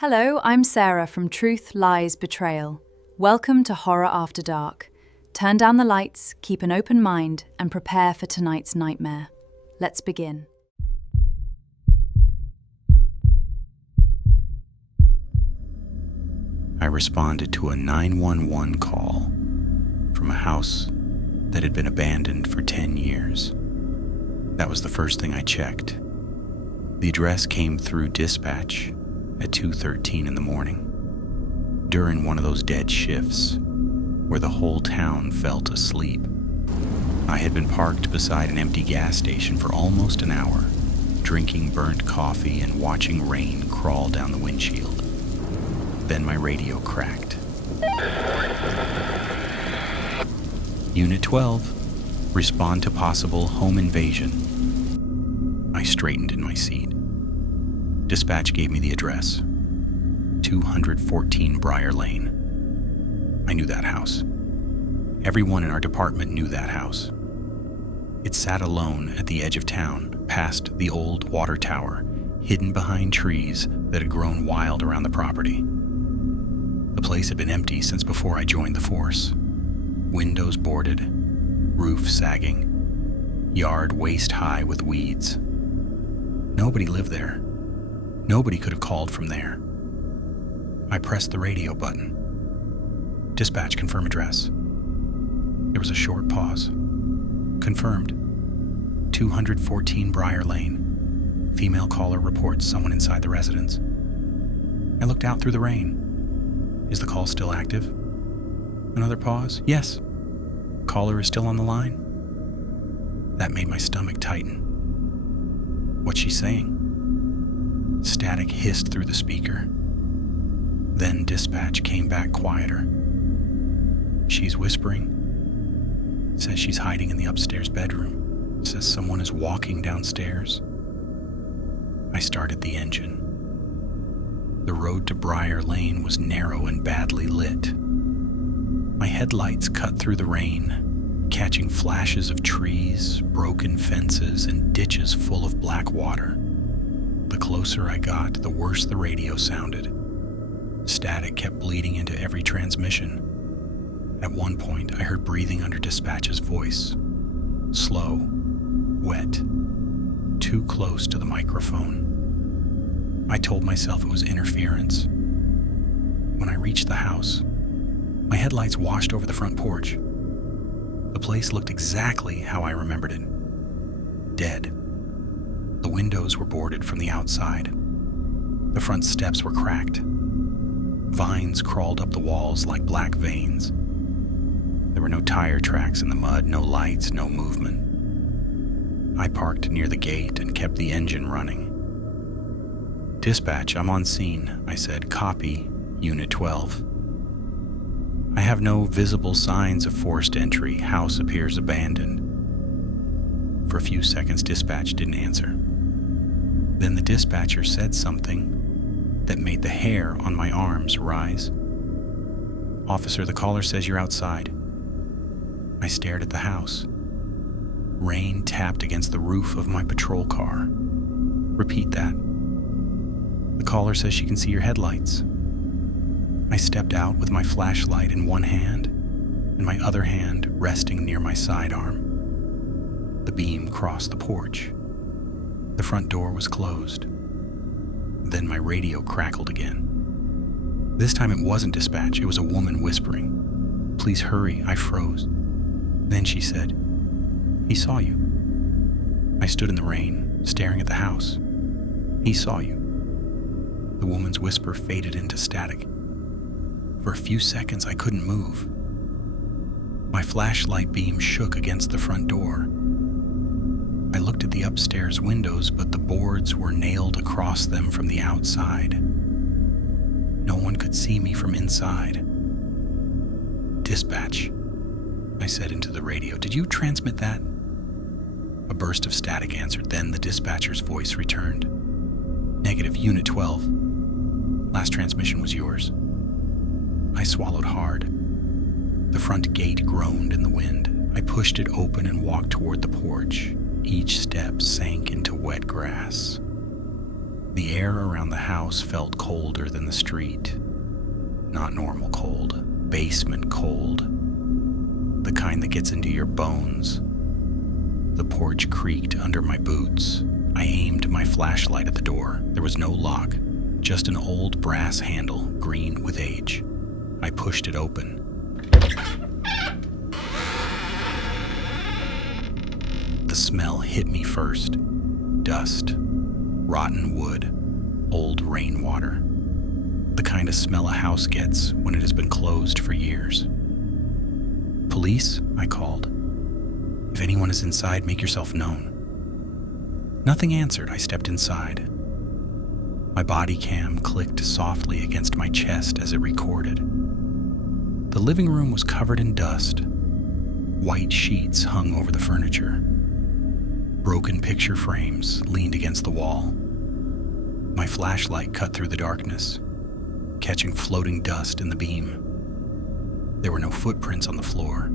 Hello, I'm Sarah from Truth, Lies, Betrayal. Welcome to Horror After Dark. Turn down the lights, keep an open mind, and prepare for tonight's nightmare. Let's begin. I responded to a 911 call from a house that had been abandoned for 10 years. That was the first thing I checked. The address came through dispatch at 2:13 in the morning, during one of those dead shifts where the whole town felt asleep. I had been parked beside an empty gas station for almost an hour, drinking burnt coffee and watching rain crawl down the windshield. Then my radio cracked. Unit 12, respond to possible home invasion. I straightened in my seat. Dispatch gave me the address, 214 Briar Lane. I knew that house. Everyone in our department knew that house. It sat alone at the edge of town, past the old water tower, hidden behind trees that had grown wild around the property. The place had been empty since before I joined the force. Windows boarded, roof sagging, yard waist-high with weeds. Nobody lived there. Nobody could have called from there. I pressed the radio button. Dispatch, confirm address. There was a short pause. Confirmed. 214 Briar Lane. Female caller reports someone inside the residence. I looked out through the rain. Is the call still active? Another pause. Yes. Caller is still on the line. That made my stomach tighten. What's she saying? Static hissed through the speaker. Then dispatch came back quieter. She's whispering. Says she's hiding in the upstairs bedroom. Says someone is walking downstairs. I started the engine. The road to Briar Lane was narrow and badly lit. My headlights cut through the rain, catching flashes of trees, broken fences, and ditches full of black water. The closer I got, the worse the radio sounded. Static kept bleeding into every transmission. At one point, I heard breathing under dispatch's voice. Slow, wet, too close to the microphone. I told myself it was interference. When I reached the house, my headlights washed over the front porch. The place looked exactly how I remembered it. Dead. The windows were boarded from the outside. The front steps were cracked. Vines crawled up the walls like black veins. There were no tire tracks in the mud, no lights, no movement. I parked near the gate and kept the engine running. Dispatch, I'm on scene, I said. Copy, Unit 12. I have no visible signs of forced entry. House appears abandoned. For a few seconds, dispatch didn't answer. Then the dispatcher said something that made the hair on my arms rise. Officer, the caller says you're outside. I stared at the house. Rain tapped against the roof of my patrol car. Repeat that. The caller says she can see your headlights. I stepped out with my flashlight in one hand and my other hand resting near my sidearm. The beam crossed the porch. The front door was closed. Then my radio crackled again. This time it wasn't dispatch, it was a woman whispering. Please hurry, I froze. Then she said, he saw you. I stood in the rain, staring at the house. He saw you. The woman's whisper faded into static. For a few seconds I couldn't move. My flashlight beam shook against the front door. I looked at the upstairs windows, but the boards were nailed across them from the outside. No one could see me from inside. Dispatch, I said into the radio. Did you transmit that? A burst of static answered. Then the dispatcher's voice returned. Negative, Unit 12. Last transmission was yours. I swallowed hard. The front gate groaned in the wind. I pushed it open and walked toward the porch. Each step sank into wet grass. The air around the house felt colder than the street. Not normal cold, basement cold. The kind that gets into your bones. The porch creaked under my boots. I aimed my flashlight at the door. There was no lock, just an old brass handle, green with age. I pushed it open. The smell hit me first. Dust, rotten wood, old rainwater. The kind of smell a house gets when it has been closed for years. "Police?" I called. "If anyone is inside, make yourself known." Nothing answered. I stepped inside. My body cam clicked softly against my chest as it recorded. The living room was covered in dust. White sheets hung over the furniture. Broken picture frames leaned against the wall. My flashlight cut through the darkness, catching floating dust in the beam. There were no footprints on the floor,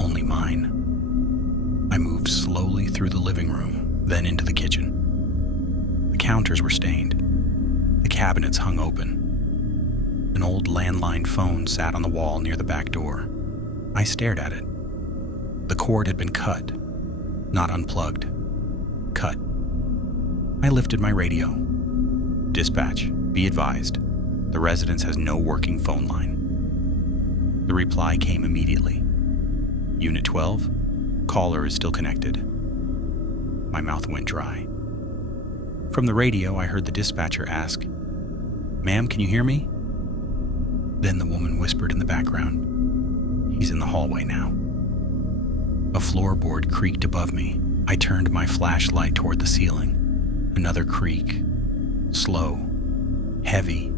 only mine. I moved slowly through the living room, then into the kitchen. The counters were stained. The cabinets hung open. An old landline phone sat on the wall near the back door. I stared at it. The cord had been cut, not unplugged. Cut. I lifted my radio. "Dispatch, be advised, the residence has no working phone line." The reply came immediately. "Unit 12, caller is still connected." My mouth went dry. From the radio, I heard the dispatcher ask, "Ma'am, can you hear me?" Then the woman whispered in the background, "He's in the hallway now." A floorboard creaked above me. I turned my flashlight toward the ceiling. Another creak. Slow. Heavy.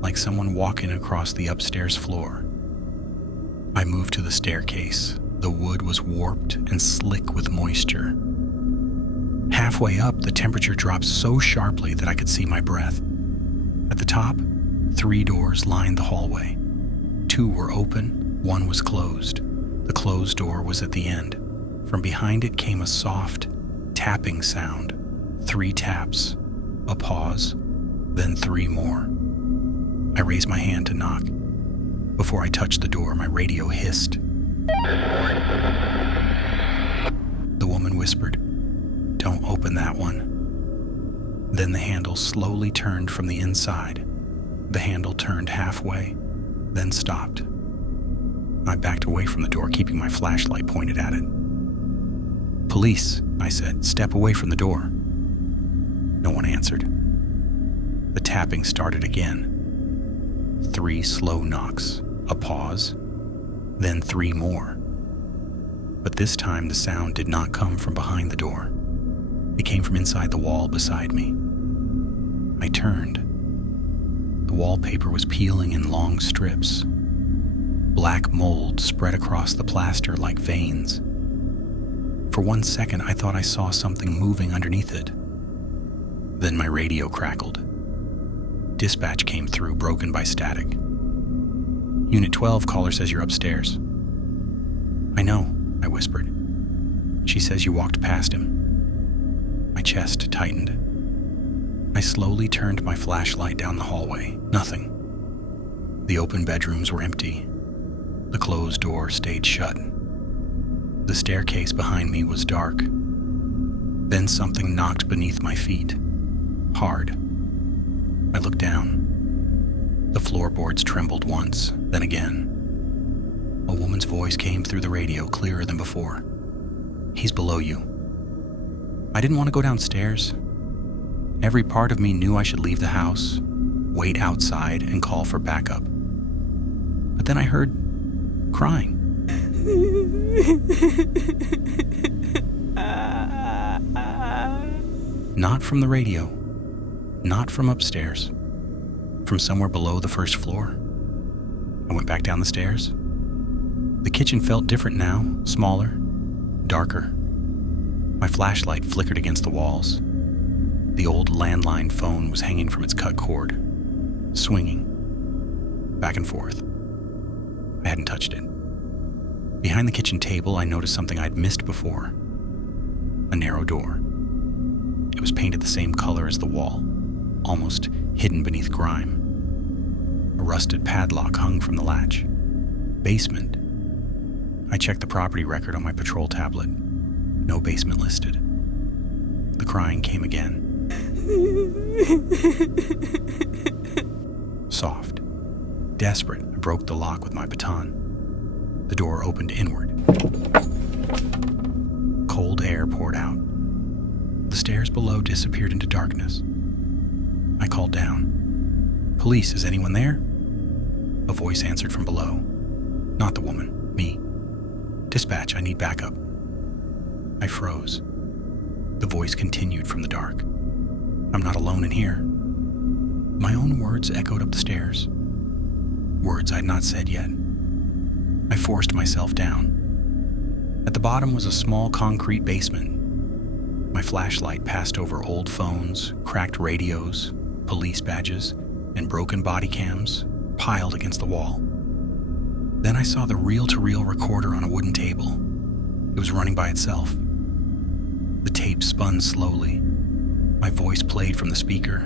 Like someone walking across the upstairs floor. I moved to the staircase. The wood was warped and slick with moisture. Halfway up, the temperature dropped so sharply that I could see my breath. At the top, 3 doors lined the hallway. 2 were open, 1 was closed. The closed door was at the end. From behind it came a soft, tapping sound. 3 taps, a pause, then 3 more. I raised my hand to knock. Before I touched the door, my radio hissed. The woman whispered, "Don't open that one." Then the handle slowly turned from the inside. The handle turned halfway, then stopped. I backed away from the door, keeping my flashlight pointed at it. "Police," I said, "step away from the door." No one answered. The tapping started again. 3 slow knocks, a pause, then 3 more. But this time the sound did not come from behind the door. It came from inside the wall beside me. I turned. The wallpaper was peeling in long strips. Black mold spread across the plaster like veins. For 1 second, I thought I saw something moving underneath it. Then my radio crackled. Dispatch came through, broken by static. "Unit 12, caller says you're upstairs." "I know," I whispered. "She says you walked past him." My chest tightened. I slowly turned my flashlight down the hallway. Nothing. The open bedrooms were empty. The closed door stayed shut. The staircase behind me was dark. Then something knocked beneath my feet. Hard. I looked down. The floorboards trembled once, then again. A woman's voice came through the radio, clearer than before. "He's below you." I didn't want to go downstairs. Every part of me knew I should leave the house, wait outside, and call for backup. But then I heard crying. Not from the radio, not from upstairs, from somewhere below the first floor. I went back down the stairs. The kitchen felt different now, smaller, darker. My flashlight flickered against the walls. The old landline phone was hanging from its cut cord, swinging, back and forth. I hadn't touched it. Behind the kitchen table, I noticed something I'd missed before. A narrow door. It was painted the same color as the wall, almost hidden beneath grime. A rusted padlock hung from the latch. Basement. I checked the property record on my patrol tablet. No basement listed. The crying came again. Soft. Desperate, I broke the lock with my baton. The door opened inward. Cold air poured out. The stairs below disappeared into darkness. I called down. "Police, is anyone there?" A voice answered from below. Not the woman, me. "Dispatch, I need backup." I froze. The voice continued from the dark. "I'm not alone in here." My own words echoed up the stairs. Words I'd not said yet. I forced myself down. At the bottom was a small concrete basement. My flashlight passed over old phones, cracked radios, police badges, and broken body cams piled against the wall. Then I saw the reel-to-reel recorder on a wooden table. It was running by itself. The tape spun slowly. My voice played from the speaker,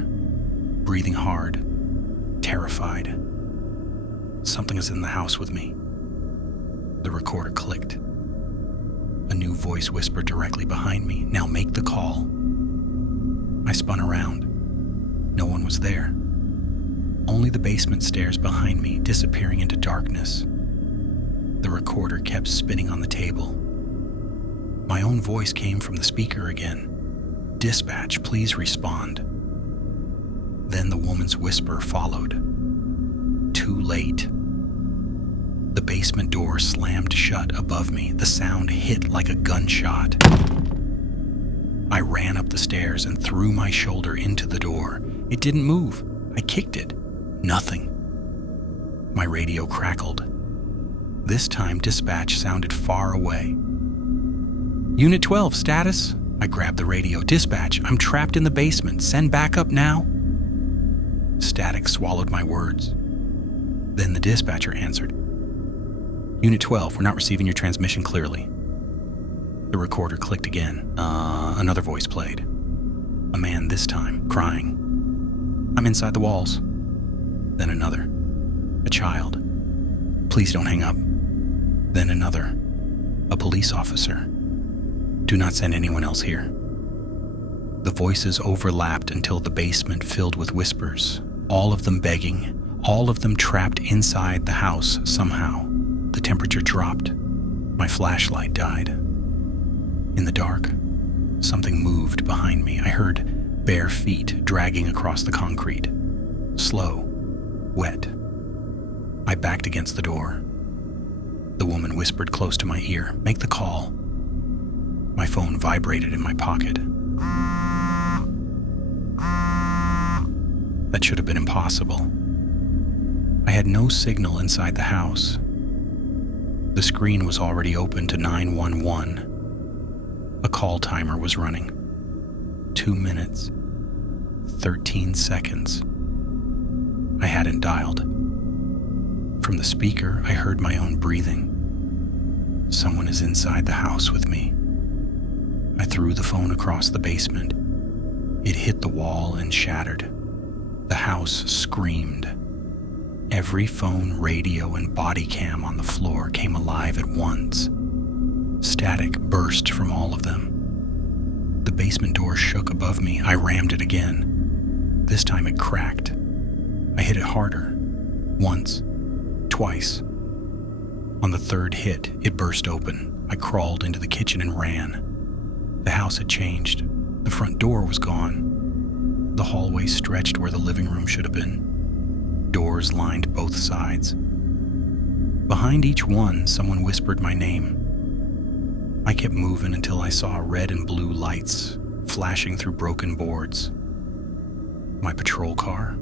breathing hard, terrified. Something is in the house with me. The recorder clicked. A new voice whispered directly behind me, "Now make the call." I spun around. No one was there. Only the basement stairs behind me, disappearing into darkness. The recorder kept spinning on the table. My own voice came from the speaker again. "Dispatch, please respond." Then the woman's whisper followed. Too late. The basement door slammed shut above me. The sound hit like a gunshot. I ran up the stairs and threw my shoulder into the door. It didn't move. I kicked it. Nothing. My radio crackled. This time, dispatch sounded far away. "Unit 12, status?" I grabbed the radio. "Dispatch, I'm trapped in the basement. Send backup now." Static swallowed my words. Then the dispatcher answered. "Unit 12, we're not receiving your transmission clearly." The recorder clicked again. Another voice played. A man this time, crying. "I'm inside the walls." Then another. A child. "Please don't hang up." Then another. A police officer. "Do not send anyone else here." The voices overlapped until the basement filled with whispers, all of them begging, all of them trapped inside the house somehow. The temperature dropped. My flashlight died. In the dark, something moved behind me. I heard bare feet dragging across the concrete. Slow, wet. I backed against the door. The woman whispered close to my ear, "Make the call." My phone vibrated in my pocket. That should have been impossible. I had no signal inside the house. The screen was already open to 911. A call timer was running. 2 minutes. 13 seconds. I hadn't dialed. From the speaker, I heard my own breathing. Someone is inside the house with me. I threw the phone across the basement. It hit the wall and shattered. The house screamed. Every phone, radio, and body cam on the floor came alive at once. Static burst from all of them. The basement door shook above me. I rammed it again. This time it cracked. I hit it harder. Once. Twice. On the third hit, it burst open. I crawled into the kitchen and ran. The house had changed. The front door was gone. The hallway stretched where the living room should have been. Doors lined both sides. Behind each one, someone whispered my name. I kept moving until I saw red and blue lights flashing through broken boards. My patrol car.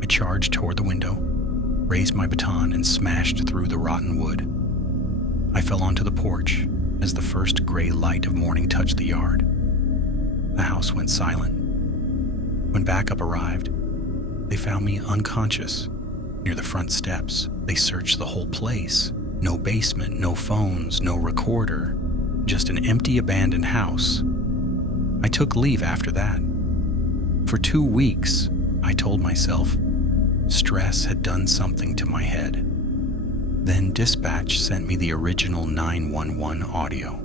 I charged toward the window, raised my baton, and smashed through the rotten wood. I fell onto the porch as the first gray light of morning touched the yard. The house went silent. When backup arrived, they found me unconscious near the front steps. They searched the whole place. No basement, no phones, no recorder, just an empty abandoned house. I took leave after that. For 2 weeks, I told myself stress had done something to my head. Then dispatch sent me the original 911 audio.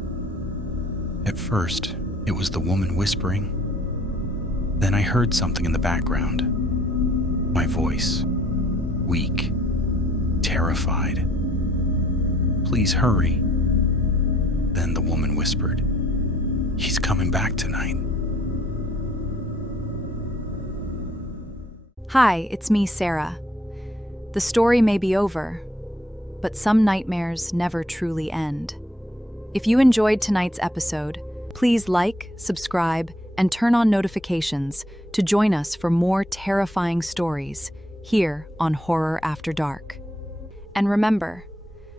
At first, it was the woman whispering. Then I heard something in the background. My voice, weak, terrified. "Please hurry." Then the woman whispered, "He's coming back tonight." Hi, it's me, Sarah. The story may be over, but some nightmares never truly end. If you enjoyed tonight's episode, please like, subscribe, and turn on notifications to join us for more terrifying stories here on Horror After Dark. And remember,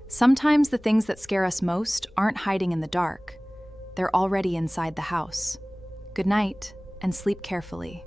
sometimes the things that scare us most aren't hiding in the dark. They're already inside the house. Good night, and sleep carefully.